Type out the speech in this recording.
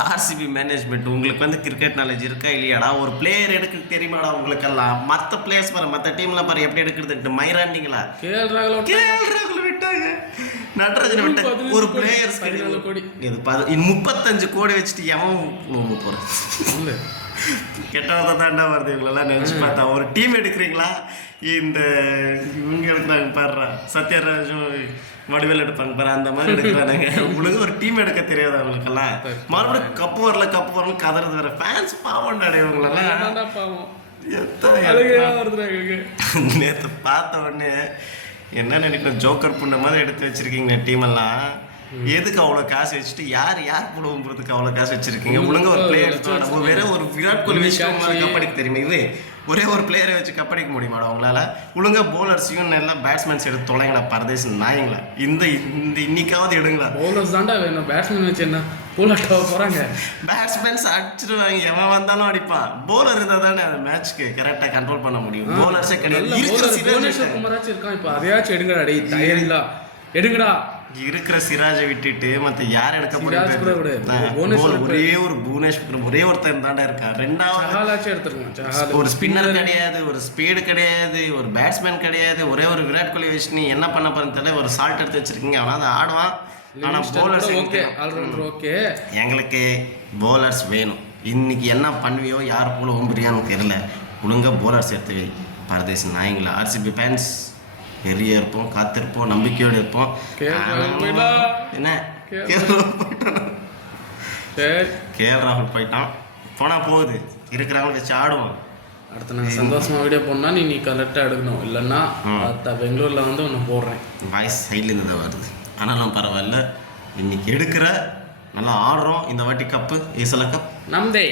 RCB management உங்களுக்கு வந்து cricket knowledge இருக்கா இல்லையாடா? ஒரு பிளேயர் எடுக்க தெரியுமாடா உங்களுக்கெல்லாம்? மற்ற பிளேயர்ஸ் பாரு, மற்ற டீம்ல பாரு எப்படி எடுக்கிறது மைராண்டிங்களா? கேஎல் ராகுல் விட்டாங்க, நடராஜன் விட்டாங்க. ஒரு பிளேயர்ஸ் கோடி இது 35 கோடி வச்சுட்டு எவன் போறான்? கெட்டவர்தான் தாண்டா வருது. இவங்களெல்லாம் நினைச்சு பார்த்தா ஒரு டீம் எடுக்கிறீங்களா? இந்த இவங்க எடுக்கிறாங்க பாடுறா, சத்யராஜும் வடிவேல் எடுப்பாங்க பாரு, அந்த மாதிரி எடுக்கிறானுங்க. உங்களுக்கு ஒரு டீம் எடுக்க தெரியாது அவங்களுக்கெல்லாம். மறுபடியும் கப்பு வரல கதறது வேற. ஃபேன்ஸ் பாவம் இவங்களெல்லாம் நேற்று பார்த்த உடனே என்ன நினைக்கிறேன், ஜோக்கர் புண்ண மாதிரி எடுத்து வச்சிருக்கீங்க டீம் எல்லாம். எதுக்கு அவ்வளோ காசு வச்சுட்டு யார் போடுவோம்ன்றதுக்கு அவ்வளோ காசு வச்சிருக்கீங்க? ஒழுங்கா ஒரு பிளேயர் வேற ஒரு விராட் கோலி வச்சு கப்படிக்க தெரியுமா? இது ஒரே ஒரு பிளேயரை வச்சு கப்படிக்க முடியுமாடா அவங்களால? ஒழுங்கா போலர்ஸையும் நல்லா பேட்ஸ்மேன்ஸ் எடுத்து தொலைங்களா பரதேசம் நாயங்களா. இந்த இன்னைக்காவது எடுங்களா. போலர்ஸ் தாண்டா வேணும், பேட்ஸ்மேன் வச்சு என்ன போலாட்டா போறாங்க? பேட்ஸ்மேன்ஸ் அடிச்சிருவாங்க, எவன் வந்தாலும் அடிப்பான். போலர் இருந்தால் தானே அந்த மேட்ச்க்கு கரெக்டாக கண்ட்ரோல் பண்ண முடியும். போலர்ஸே கிடையாது. புவனேஸ்வர் குமாராச்சும் இருக்கான், இப்போ அதையாச்சும் எடுங்கடா. டேய் தயாரில்லா எடுங்கடா. இருக்கிற சிராஜை விட்டுட்டு மற்ற யார் எடுக்க முடியாது? ஒரே ஒருத்தன் தாண்டா இருக்கா. ரெண்டாவது ஒரு ஸ்பின்னர் கிடையாது, ஒரு ஸ்பீடு கிடையாது, ஒரு பேட்ஸ்மேன் கிடையாது. ஒரே ஒரு விராட் கோலி வச்சு நீ என்ன பண்ண போறேன்னு தெரியல. ஒரு சால்ட் எடுத்து வச்சிருக்கீங்க, அவனாவது ஆடுவான். ஆனா போலர்ஸ் ஓகே, எங்களுக்கு போலர்ஸ் வேணும். இன்னைக்கு என்ன பண்ணுவியோ யார் போல ஓம்புறியான்னு தெரியல. ஒழுங்கா போலர்ஸ் எடுத்து வை பரதேச நாயங்களா. ஆர்சிபி ஃபேன்ஸ் பெரிய இருப்போம், காத்திருப்போம், நம்பிக்கையோடு இருப்போம். என்ன கேஎல் ராகுல் போயிட்டான், போனா போகுது, இருக்கிறவங்க வச்சு ஆடுவோம். அடுத்து நான் சந்தோஷமா வீடியோ போனா நீ கரெக்டாக எடுக்கணும், இல்லைன்னா பெங்களூர்ல வந்து ஒன்று போடுறேன். வாய்ஸ் சைட்லேருந்து தான் வருது, ஆனாலும் பரவாயில்ல. இன்னைக்கு எடுக்கிற நல்லா ஆடுறோம். இந்த வாட்டி கப்பு ஈசல கப் நம்தே